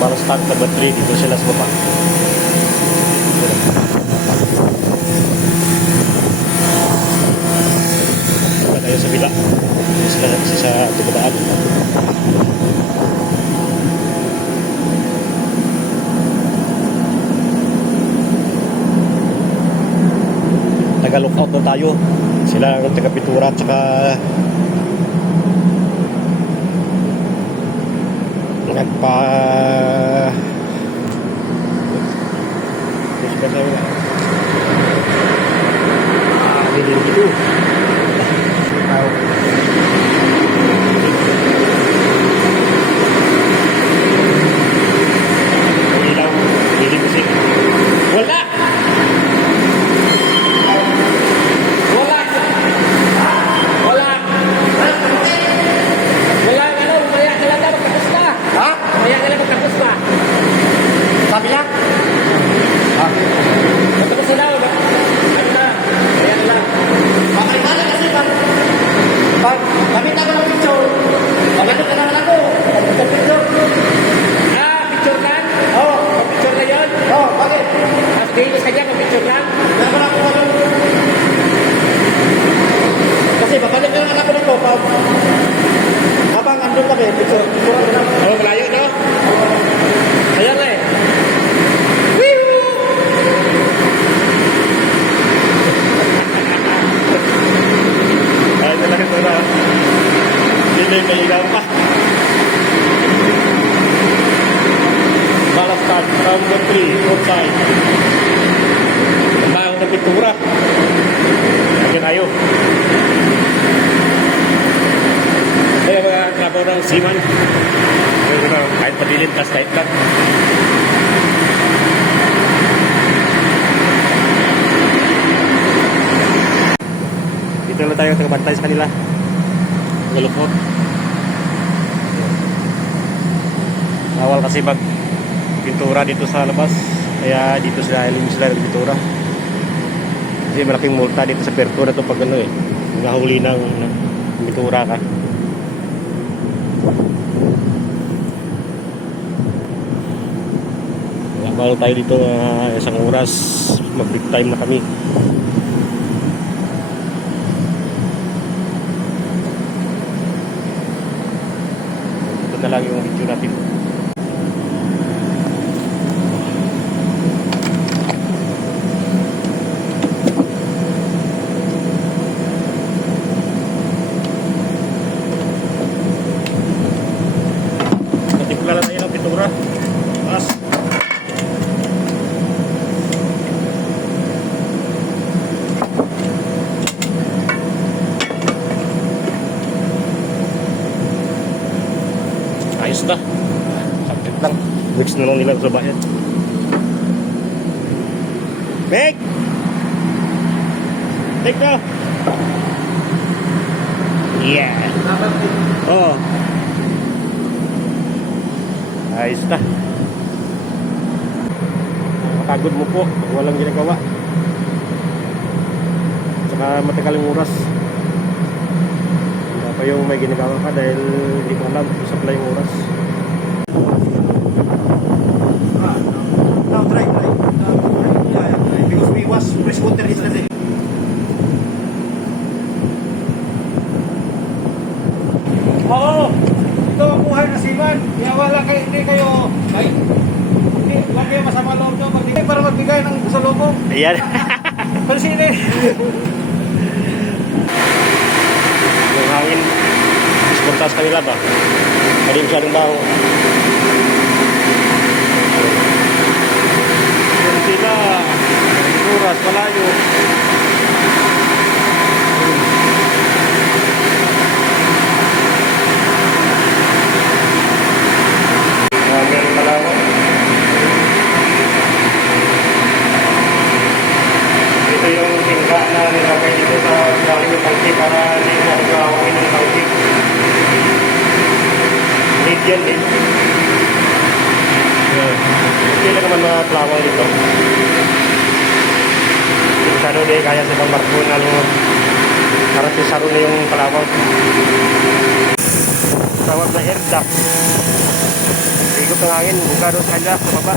Para start number 3 dito sila sa baba. Punta tayo sa bila. Sila sa tubadaan. Taga-lookout na tayo. Sila ang taga-pintura at saka nagpa hindi dito ilaw hindi kasi wala sabi niya? Tapos sila, ano na? Ayan lang. Makalimutan kasi pag gamit ako ng picture, maganda ka naman ako. Picture. Picture ka? Oo. Picture na yun? Oo, bakit? Mas dilis ka dyan kung picture lang? Naman ako ano. Kasi babalik na lang ako nito habang andun kami, picture. Oo, malayo, no? Ayan na eh. May ilaw pa. Balas start number 3 outside. Ang bago ng pintura. Ayan tayo. Kaya mga trabaho ng seaman. Kahit padilin, tas tight lang. Dito na tayo tagabantay sa kanila. Galukot. Awal kasi mag pintura dito sa labas, kaya dito sila pintura. Kasi malaking multa dito sa Perto na ito pag ano nahuli ng pintura ka. Bawal tayo dito isang oras, mag big time na kami. Ito na lang yung video natin. Ayos na. Sakit lang. Mix na lang nila sa bayan. Meg! Meg na! Yeah! Oh. Ayos na. Matagod mo po. Walang ginagawa. Tsaka matagal yung oras. Pa yung may ginagawa ka dahil hindi ko alam kung supply yung oras. Now try. Yeah. Because we was fresh water yesterday. Oo! Ito ang buhay na siman. Kaya wala kayo, hindi wala kayo masama loob nyo magbigay para magbigay ng salubong. Ayan. Pansinin eh. Yung hangin dispontas kanila ba? Hindi masyadong baho. Yan sila. Oras, malayo. Hangin malawa. Ito yung tingka na nilagay dito sa galing yung tangki para hindi mo magawin ng tangki. Need yan din. Hindi na naman mga plawang dito. Masyado din kaya sa ibang barko na karati saro na yung palawang. Tawag na air duct. ikot ng hangin, buka doon sa kanila, sa baba.